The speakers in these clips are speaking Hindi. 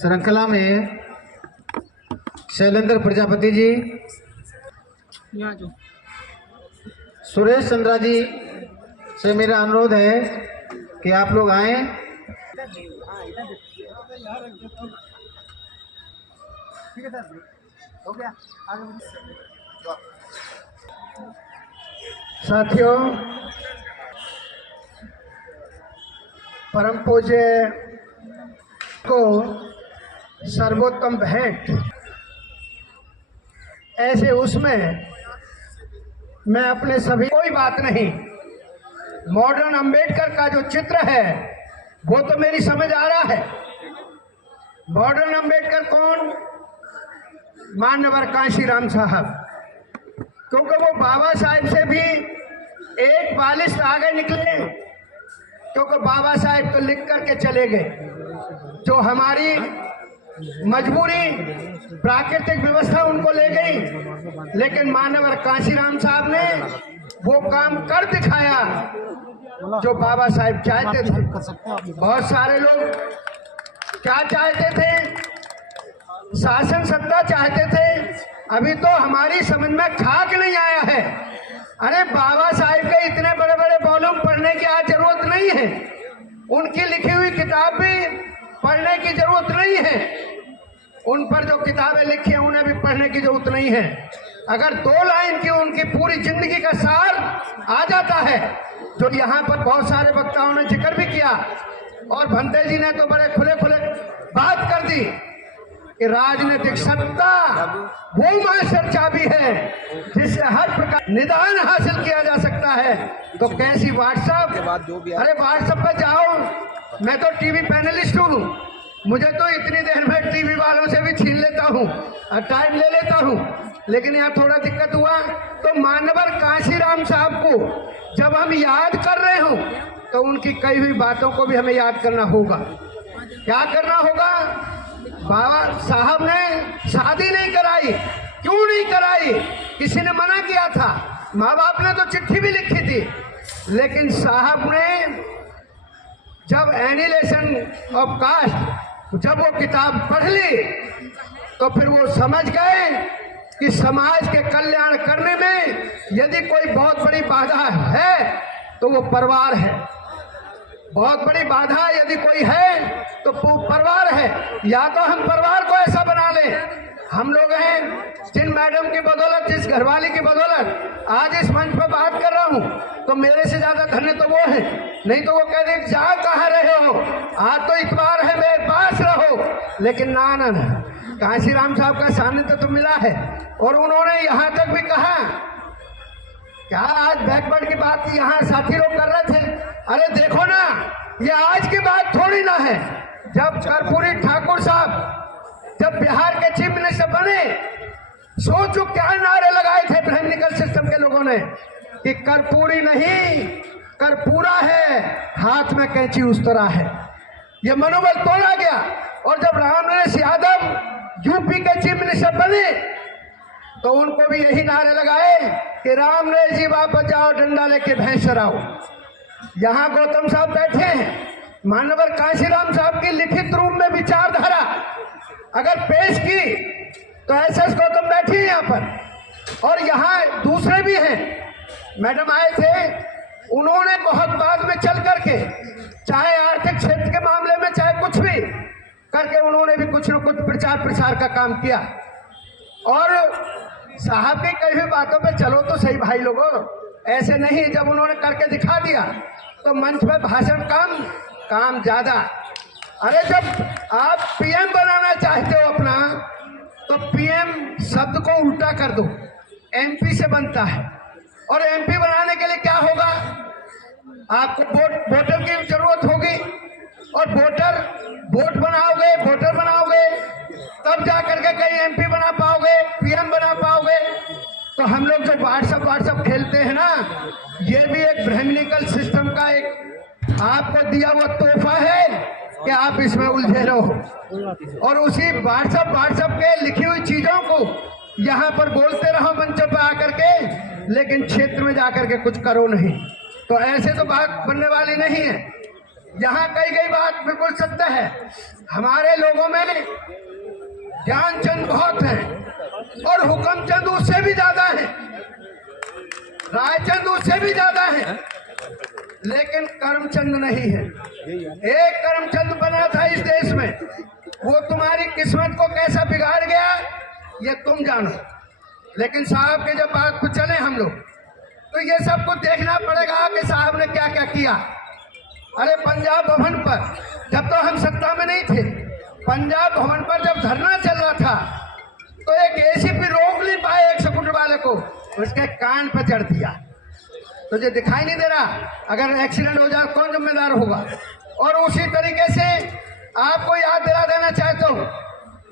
श्रृंखला में शैलेंद्र प्रजापति जी, सुरेश चंद्रा जी से मेरा अनुरोध है कि आप लोग आए। साथियों, परम पूज्य को सर्वोत्तम भेंट, ऐसे उसमें मैं अपने सभी, कोई बात नहीं, मॉडर्न अंबेडकर का जो चित्र है वो तो मेरी समझ आ रहा है। मॉडर्न अंबेडकर कौन? मानवर कांशीराम साहब, क्योंकि वो बाबा साहेब से भी एक बालिश आगे निकले, क्योंकि बाबा साहेब तो लिख करके चले गए। जो हमारी मजबूरी, प्राकृतिक व्यवस्था उनको ले गई, लेकिन मानवर कांशीराम साहब ने वो काम कर दिखाया जो बाबा साहेब चाहते थे। बहुत सारे लोग क्या चाहते थे? शासन सत्ता चाहते थे। अभी तो हमारी समझ में खाक नहीं आया है। अरे बाबा साहेब के इतने बड़े बड़े वॉल्यूम पढ़ने की आज जरूरत नहीं है। उनकी लिखी हुई किताब भी पढ़ने की जरूरत नहीं है। उन पर जो किताबें लिखी हैं उन्हें भी पढ़ने की जरूरत नहीं है। अगर 2 लाइन की उनकी पूरी जिंदगी का सार आ जाता है, जो यहाँ पर बहुत सारे वक्ताओं ने जिक्र भी किया, और भंते जी ने तो बड़े खुले खुले बात कर दी कि राजनीतिक सत्ता वो मास्टर चाबी है जिससे हर प्रकार निदान हासिल किया जा सकता है। तो कैसी व्हाट्सएप? अरे व्हाट्सएप पे जाओ, मैं तो टीवी पैनलिस्ट हूँ, मुझे तो इतनी देर में टीवी वालों से भी छीन लेता हूँ और टाइम ले लेता हूँ। लेकिन यहाँ थोड़ा दिक्कत हुआ तो मानवर कांशीराम साहब को जब हम याद कर रहे हो तो उनकी कई हुई बातों को भी हमें याद करना होगा। क्या करना होगा? बाबा साहब ने शादी नहीं कराई। क्यों नहीं कराई? किसी ने मना किया था? माँ बाप ने तो चिट्ठी भी लिखी थी, लेकिन साहब ने जब एनिलेशन ऑफ कास्ट, जब वो किताब पढ़ ली तो फिर वो समझ गए कि समाज के कल्याण करने में यदि कोई बहुत बड़ी बाधा है तो वो परिवार है। बहुत बड़ी बाधा यदि कोई है तो परिवार है। या तो हम परिवार को ऐसा बना लें, हम लोग हैं जिन मैडम की बदौलत, जिस घरवाली की बदौलत आज इस मंच पर बात कर रहा हूँ, तो मेरे से ज्यादा धन्य तो वो है। नहीं तो वो कह रहे जा कहाँ रहे हो, आज तो इतवार है, मेरे पास रहो। लेकिन ना ना ना, कांशीराम साहब का सानिध्य तो मिला है। और उन्होंने यहाँ तक भी कहा, क्या आज बैकवर्ड की बात यहाँ साथी लोग कर रहे थे, अरे देखो ना, ये आज की बात थोड़ी ना है। जब कर्पूरी ठाकुर साहब जब बिहार के चीफ मिनिस्टर बने, सोचो क्या नारे लगाए थे ब्राह्मणिकल सिस्टम के लोगों ने कि कर्पूरी नहीं, कर्पूरा है, हाथ में कैंची उस तरह है। ये मनोबल तोड़ा गया। और जब रामनरेश यादव यूपी के चीफ मिनिस्टर बने तो उनको भी यही नारे लगाए कि रामनरेश जी वापस जाओ, डंडा लेके भैंस चराओ। यहाँ गौतम साहब बैठे हैं, मानवर कांशीराम साहब की लिखित रूप में विचारधारा अगर पेश की तो SS गौतम बैठी है यहाँ पर, और यहाँ दूसरे भी हैं। मैडम आए थे, उन्होंने बहुत बाद में चल करके, चाहे आर्थिक क्षेत्र के मामले में चाहे कुछ भी करके, उन्होंने भी कुछ न कुछ प्रचार प्रसार का काम किया। और साहब की कई हुई बातों पे चलो तो सही भाई लोगों, ऐसे नहीं। जब उन्होंने करके दिखा दिया तो मंच पे भाषण कम, काम ज्यादा। अरे जब आप PM बनाना चाहते हो अपना, तो PM शब्द को उल्टा कर दो, MP से बनता है। और MP बनाने के लिए क्या होगा? आपको वोटर की जरूरत होगी, और वोट बनाओगे तब जा करके कहीं MP बना पाओगे, PM बना पाओगे। तो हम लोग जो व्हाट्सएप खेलते हैं ना, ये भी एक ब्राह्मणिकल सिस्टम का एक आपको दिया हुआ तोहफा है कि आप इसमें उलझे रहो और उसी व्हाट्सएप के लिखी हुई चीजों को यहाँ पर बोलते रहो मंच पर आकर के, लेकिन क्षेत्र में जाकर के कुछ करो नहीं। तो ऐसे तो बात बनने वाली नहीं है। यहाँ कही गई बात बिल्कुल सत्य है। हमारे लोगों में ज्ञानचंद बहुत है और हुक्मचंद उससे भी ज्यादा है, रायचंद उससे भी ज्यादा है, लेकिन करमचंद नहीं है। एक करमचंद बना था इस देश में, वो तुम्हारी किस्मत को कैसा बिगाड़ गया ये तुम जानो। लेकिन साहब के जब बात पर चले हम लोग तो ये सबको देखना पड़ेगा कि साहब ने क्या क्या किया। अरे पंजाब भवन पर जब तो हम सत्ता में नहीं थे, पंजाब भवन पर जब धरना चल रहा था तो एक एसीपी रोक नहीं पाए 100 फुट वाले को, उसके कान पर चढ़ दिया। तुझे दिखाई नहीं दे रहा? अगर एक्सीडेंट हो जाए कौन जिम्मेदार होगा? और उसी तरीके से आपको याद दिला देना चाहता हूँ,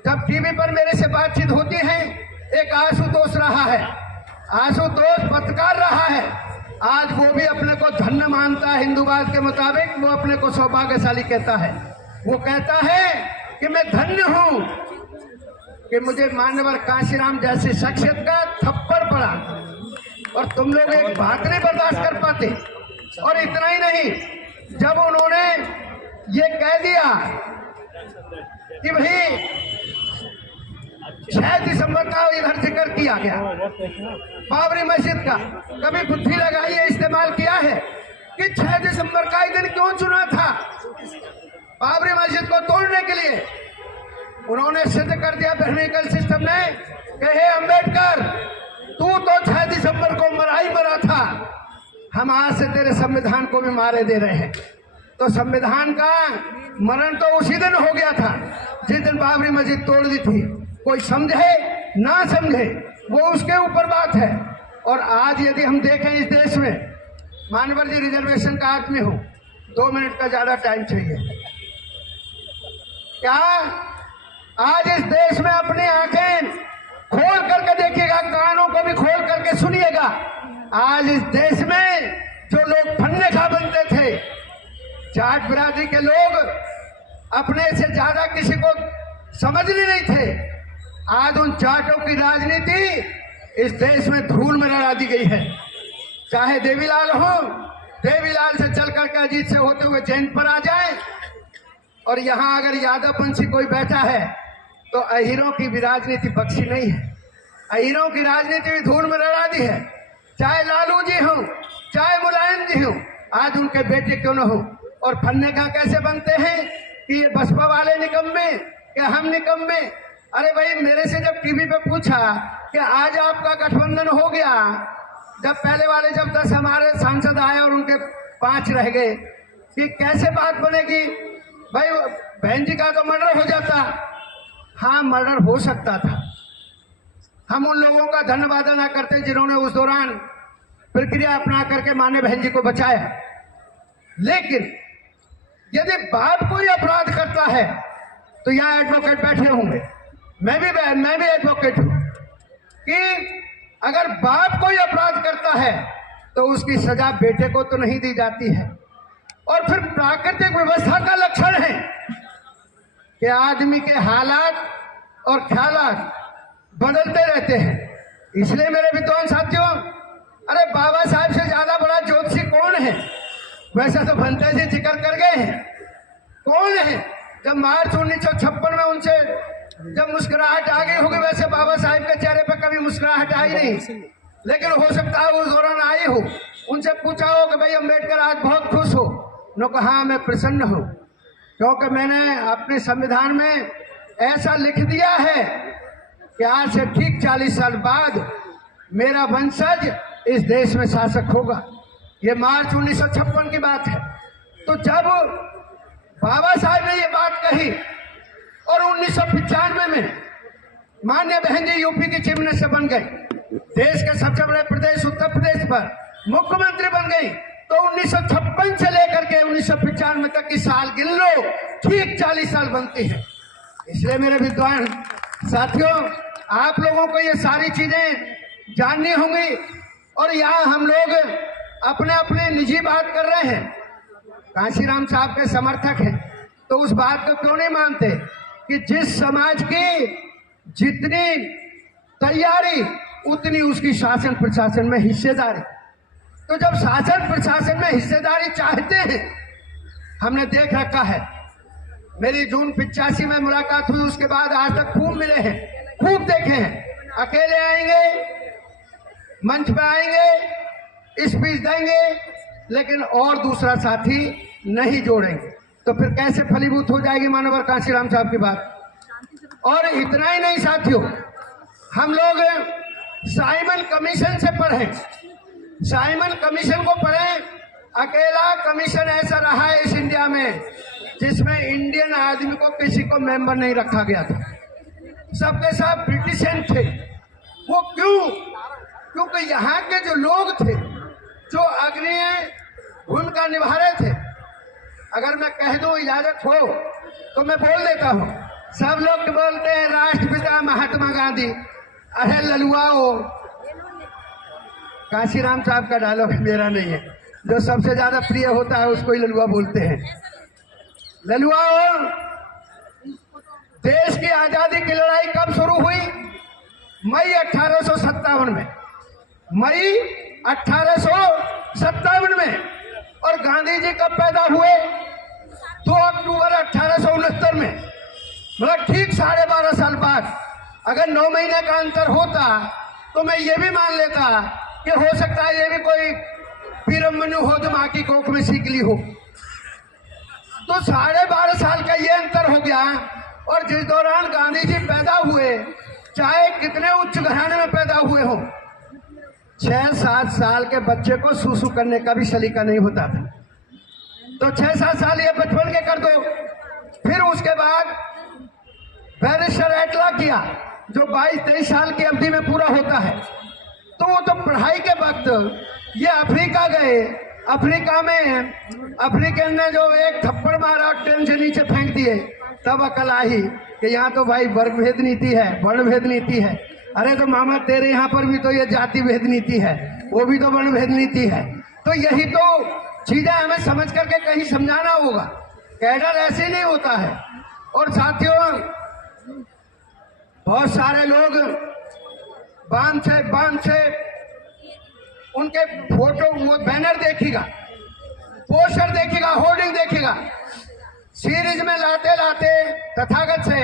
जब टीवी पर मेरे से बातचीत होती है, एक आशुतोष रहा है, आशुतोष पत्रकार रहा है, आज वो भी अपने को धन्य मानता है। हिंदूवाद के मुताबिक वो अपने को सौभाग्यशाली कहता है। वो कहता है कि मैं धन्य हूं कि मुझे मान्यवर कांशीराम जैसे शख्सियत का थप्पड़ पड़ा और तुम लोग एक बात नहीं बर्दाश्त कर पाते। और इतना ही नहीं, जब उन्होंने ये कह दिया कि भाई 6 दिसंबर का इधर जिक्र किया गया, बाबरी मस्जिद का, कभी बुद्धि लगाइए इस्तेमाल किया है कि 6 दिसंबर का ही दिन क्यों चुना था बाबरी मस्जिद को तोड़ने के लिए? उन्होंने सिद्ध कर दिया ब्रह्मिकल सिस्टम ने कि हे अंबेडकर, तू तो 6 दिसंबर को मरा ही मरा था, हम आज से तेरे संविधान को भी मारे दे रहे हैं। तो संविधान का मरण तो उसी दिन हो गया था जिस दिन बाबरी मस्जिद तोड़ दी थी। कोई समझे ना समझे वो उसके ऊपर बात है। और आज यदि हम देखें इस देश में, मानवर जी रिजर्वेशन का आदमी हो, 2 मिनट का ज्यादा टाइम चाहिए क्या? आज इस देश में अपनी आंखें खोल करके देखिएगा, कानों को भी खोल करके सुनिएगा। आज इस देश में जो लोग फन्ने खा बनते थे, जाट बिरादरी के लोग अपने से ज्यादा किसी को समझने नहीं थे, आज उन जाटों की राजनीति इस देश में धूल में लड़ा दी गई है। चाहे देवीलाल हो, देवीलाल से चल करके अजीत से होते हुए जयंत पर आ जाए, और यहाँ अगर यादव पंछी कोई बैठा है तो अहीरों की भी राजनीति बख्शी नहीं है। अहीरों की राजनीति भी धूल में लड़ा दी है। चाहे लालू जी हो, चाहे मुलायम जी हो, आज उनके बेटे क्यों न हो। और फन्ने का कैसे बनते हैं कि ये बसपा वाले निकम्मे, कि हम निकम्मे। अरे भाई, मेरे से जब टीवी पे पूछा कि आज आपका गठबंधन हो गया, जब पहले वाले जब 10 हमारे सांसद आए और उनके 5 रह गए, कि कैसे बात बनेगी? भाई बहन जी का तो मर्डर हो जाता। हाँ, मर्डर हो सकता था। हम उन लोगों का धन्यवाद ना करते जिन्होंने उस दौरान प्रक्रिया अपना करके माने बहन जी को बचाया। लेकिन यदि बाप कोई अपराध करता है तो यहाँ एडवोकेट बैठे होंगे, मैं भी एडवोकेट हूं, कि अगर बाप कोई अपराध करता है तो उसकी सजा बेटे को तो नहीं दी जाती है। और फिर प्राकृतिक व्यवस्था का लक्षण है कि आदमी के हालात और ख्यालात बदलते रहते हैं। इसलिए मेरे विद्वान साथियों, अरे बाबा साहब से ज्यादा बड़ा ज्योतिषी कौन है? वैसे तो भंते जी जिक्र कर गए हैं, कौन है? जब मार्च 1956 में उनसे जब मुस्कुराहट आ गई होगी, वैसे बाबा साहब के चेहरे पर कभी मुस्कुराहट आई नहीं, लेकिन हो सकता है उस दौरान आई हो। उनसे पूछा हो कि भाई अम्बेडकर आज बहुत खुश हो? उन्होंने कहा हाँ, मैं प्रसन्न हूँ, क्योंकि मैंने अपने संविधान में ऐसा लिख दिया है कि आज से ठीक 40 साल बाद मेरा वंशज इस देश में शासक होगा। ये मार्च 1956 की बात है। तो जब बाबा साहब ने ये बात कही और 1995 में माननीय बहन जी यूपी की चीफ मिनिस्टर बन गई, देश के सबसे बड़े प्रदेश उत्तर प्रदेश पर मुख्यमंत्री बन गई, तो 1956 से लेकर के 1995 तक की साल गिन लो, ठीक 40 साल बनती है। इसलिए मेरे विद्वान साथियों, आप लोगों को ये सारी चीजें जाननी होंगी। और यहाँ हम लोग अपने अपने निजी बात कर रहे हैं, कांशीराम साहब के समर्थक हैं, तो उस बात को क्यों नहीं मानते कि जिस समाज की जितनी तैयारी उतनी उसकी शासन प्रशासन में हिस्सेदारी। तो जब शासन प्रशासन में हिस्सेदारी चाहते हैं, हमने देख रखा है मेरी जून 85 में मुलाकात हुई, उसके बाद आज तक खूब मिले हैं, खूब देखे हैं। अकेले आएंगे, मंच पे आएंगे, स्पीच देंगे, लेकिन और दूसरा साथी नहीं जोड़ेंगे, तो फिर कैसे फलीभूत हो जाएगी मानवर कांशीराम साहब की बात। और इतना ही नहीं साथियों, हम लोग साइमन कमीशन से पढ़े, साइमन कमीशन को पढ़े। अकेला कमीशन ऐसा रहा है इस इंडिया में जिसमें इंडियन आदमी को किसी को मेंबर नहीं रखा गया था, सबके सब ब्रिटिशन थे। वो क्यों? क्योंकि यहाँ के जो लोग थे, जो अग्रणीय भूमिका निभा रहे थे, अगर मैं कह दूं इजाजत हो तो मैं बोल देता हूँ। सब लोग बोलते हैं राष्ट्रपिता महात्मा गांधी, अरे ललुआओ, कांशीराम साहब का डायलॉग मेरा नहीं है, जो सबसे ज्यादा प्रिय होता है उसको ही ललुआ बोलते हैं। ललुआओ, देश की आजादी की लड़ाई कब शुरू हुई? मई 1857 में, मई 1857 में। और गांधी जी कब पैदा हुए? 2 अक्टूबर 1869 में, मतलब ठीक 12.5 साल बाद। अगर 9 महीने का अंतर होता तो मैं ये भी मान लेता कि हो सकता है ये भी कोई पीरमनु हो जो माँ की कोख में सीख ली हो। तो 12.5 साल का ये अंतर हो गया। और जिस दौरान गांधी जी पैदा हुए, चाहे कितने उच्च घराने में पैदा हुए हो, 6-7 साल के बच्चे को सूसू करने का भी सलीका नहीं होता था। तो 6-7 साल ये बचपन के कर दो। फिर उसके बाद बैरिस्टर एटला किया, जो 22-23 साल की अवधि में पूरा होता है। तो वो तो पढ़ाई के वक्त ये अफ्रीका गए, अफ्रीका में अफ्रीकन ने जो एक थप्पड़ मारा, ट्रेन से नीचे फेंक दिए, तब अकल आई कि यहाँ तो भाई वर्ग भेद नीति है, वर्ण भेद नीति है। अरे तो मामा तेरे यहाँ पर भी तो ये जाति भेद नीति है, वो भी तो वर्ण भेद नीति है। तो यही तो चीजें हमें समझ करके कहीं समझाना होगा। कैडर ऐसे नहीं होता है। और साथियों, बहुत सारे लोग बांध से उनके फोटो, वो बैनर देखेगा, पोस्टर देखेगा, होर्डिंग देखेगा, सीरीज में लाते लाते तथागत से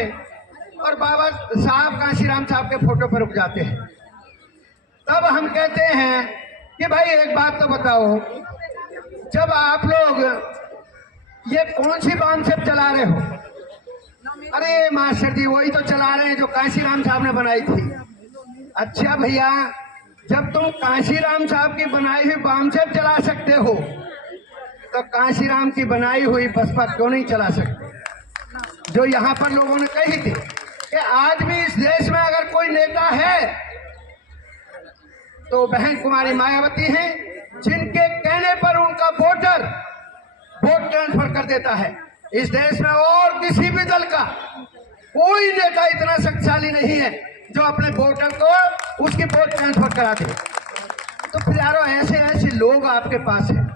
और बाबा साहब कांशीराम साहब के फोटो पर रुक जाते हैं। तब हम कहते हैं कि भाई एक बात तो बताओ, जब आप लोग ये कौन सी कॉन्सेप्ट चला रहे हो? अरे मास्टर जी वही तो चला रहे हैं जो कांशीराम साहब ने बनाई थी। अच्छा भैया, जब तुम कांशीराम साहब की बनाई हुई कॉन्सेप्ट चला सकते हो तो कांशीराम की बनाई हुई बसपा क्यों नहीं चला सकते? जो यहाँ पर लोगों ने कही थी कि आज भी इस देश में अगर कोई नेता है तो बहन कुमारी मायावती हैं, जिनके कहने पर उनका वोटर वोट ट्रांसफर कर देता है। इस देश में और किसी भी दल का कोई नेता इतना शक्तिशाली नहीं है जो अपने वोटर को उसकी वोट ट्रांसफर करा दे। तो फिर यारो ऐसे ऐसे लोग आपके पास हैं।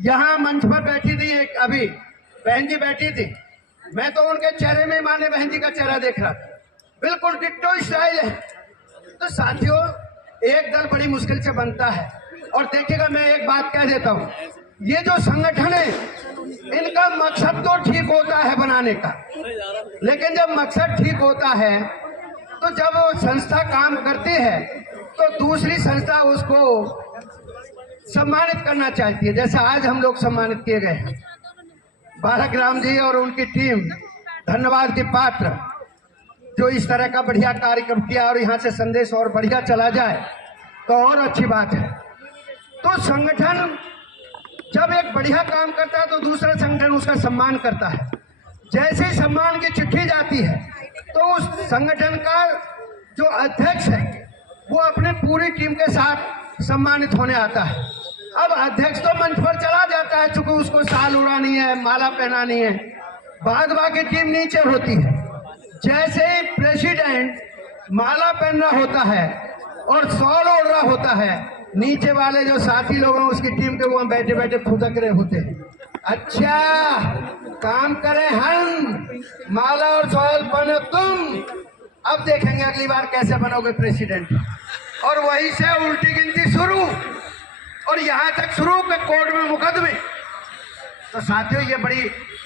यहाँ मंच पर बैठी थी एक अभी बहन जी बैठी थी, मैं तो उनके चेहरे में माने बहन जी का चेहरा देख रहा था, बिल्कुल डिट्टो स्टाइल है। तो साथियों, एक दल बड़ी मुश्किल से बनता है। और देखिएगा, मैं एक बात कह देता हूँ, ये जो संगठन है इनका मकसद तो ठीक होता है बनाने का, लेकिन जब मकसद ठीक होता है तो जब वो संस्था काम करती है तो दूसरी संस्था उसको सम्मानित करना चाहती है। जैसे आज हम लोग सम्मानित किए गए हैं, बालक राम जी और उनकी टीम धन्यवाद के पात्र, जो इस तरह का बढ़िया कार्यक्रम किया और यहाँ से संदेश और बढ़िया चला जाए तो और अच्छी बात है। तो संगठन जब एक बढ़िया काम करता है तो दूसरा संगठन उसका सम्मान करता है। जैसे ही सम्मान की चिट्ठी जाती है तो उस संगठन का जो अध्यक्ष है वो अपने पूरी टीम के साथ सम्मानित होने आता है। अब अध्यक्ष तो मंच पर चला जाता है, चूंकि उसको शाल उड़ानी है, माला पहनानी है, बाद बाकी टीम नीचे होती है। जैसे ही प्रेसिडेंट माला पहनना होता है और शॉल ओढ़ रहा होता है, नीचे वाले जो साथी लोग हैं उसकी टीम के वो बैठे बैठे खुदक रहे होते हैं, अच्छा काम करें हम, माला और शॉल पहनो तुम, अब देखेंगे अगली बार कैसे बनोगे प्रेसिडेंट। और वहीं से उल्टी गिनती शुरू, और यहाँ तक शुरू के कोर्ट में मुकदमे। तो साथियों, ये बड़ी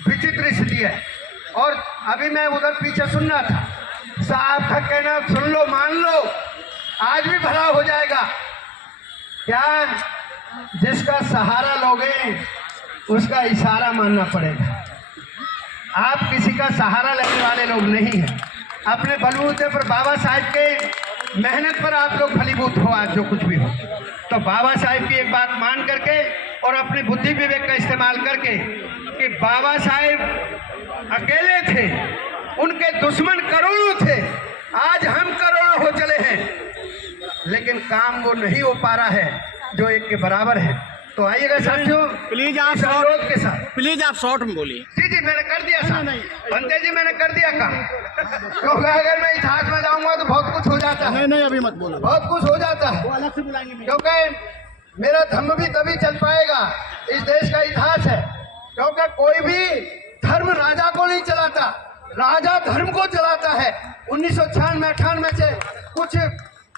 विचित्र स्थिति है। और अभी मैं उधर पीछे सुन रहा था, साहब का कहना सुन लो मान लो, आज भी भला हो जाएगा। क्या जिसका सहारा लोगे उसका इशारा मानना पड़ेगा। आप किसी का सहारा लेने वाले लोग नहीं हैं। अपने बलबूते पर बाबा साहब के मेहनत पर आप लोग फलीभूत हो। आज जो कुछ भी हो तो बाबा साहब की एक बात मान करके और अपनी बुद्धि विवेक का इस्तेमाल करके कि बाबा साहब अकेले थे, उनके दुश्मन करोड़ों थे, आज हम करोड़ों हो चले हैं, लेकिन काम वो नहीं हो पा रहा है जो एक के बराबर है। तो आइएगा साथियों, प्लीज आप अनुरोध के साथ, प्लीज आप शॉर्ट में बोलिए। जी मैंने कर दिया साहब, बनते जी मैंने कर दिया काम। क्योंकि अगर मैं इतिहास में जाऊंगा तो बहुत कुछ हो जाता है। नहीं अभी मत बोलो, बहुत कुछ हो जाता है, अलग से बुलाएंगे। क्योंकि मेरा धर्म भी तभी चल पाएगा, इस देश का इतिहास है। क्योंकि कोई भी धर्म राजा को नहीं चलाता, राजा धर्म को चलाता है। 1996-98 से कुछ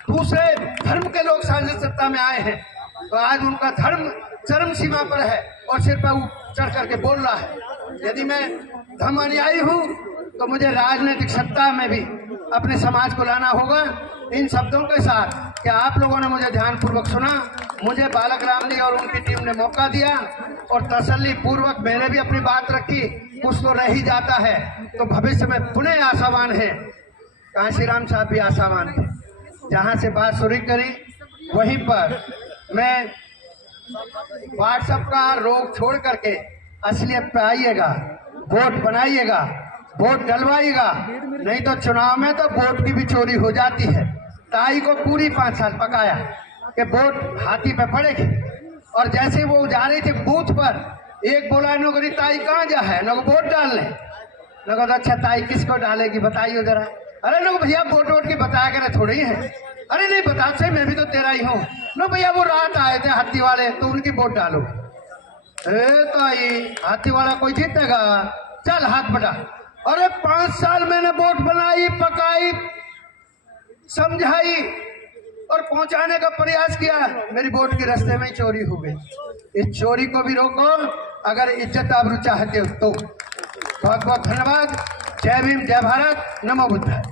दूसरे धर्म के लोग शासन सत्ता में आए हैं, तो आज उनका धर्म चरम सीमा पर है और सिर पर चढ़ करके बोल रहा है। यदि मैं धर्म अनुयायी हूँ तो मुझे राजनीतिक सत्ता में भी अपने समाज को लाना होगा। इन शब्दों के साथ कि आप लोगों ने मुझे ध्यानपूर्वक सुना, मुझे बालक राम जी और उनकी टीम ने मौका दिया और तसल्ली पूर्वक मैंने भी अपनी बात रखी। कुछ तो रह ही जाता है, तो भविष्य में पुनः आशावान है। कांशीराम साहब भी आशावान थे। जहाँ से बात शुरू करी वहीं पर मैं व्हाट्सएप का रोक छोड़ करके असलियत पे आइएगा, वोट बनाइएगा, वोट डलवाइएगा। नहीं तो चुनाव में तो वोट की भी चोरी हो जाती है। ताई को पूरी 5 साल पकाया कि वोट हाथी पे पड़ेगी, और जैसे वो जा रही थी बूथ पर, एक बोला नौकरी ताई कहाँ जा है, लोग वोट डालने लोग। अच्छा ताई किसको डालेगी बताइए जरा। अरे लोग भैया वोट की बताया करे थोड़ी है। अरे नहीं बता से, मैं भी तो तेरा ही हूँ। नो भैया वो रात आए थे हाथी वाले, तो उनकी वोट डालो। ताई हाथी वाला कोई जीतेगा, चल हाथ बटा। अरे 5 साल मैंने वोट बनाई, पकाई, समझाई और पहुंचाने का प्रयास किया, मेरी वोट की रास्ते में चोरी हो गई। इस चोरी को भी रोको अगर इज्जत आबरू चाहते हो तो। बहुत बहुत धन्यवाद। जय भीम, जय भारत, नमो बुद्धाय।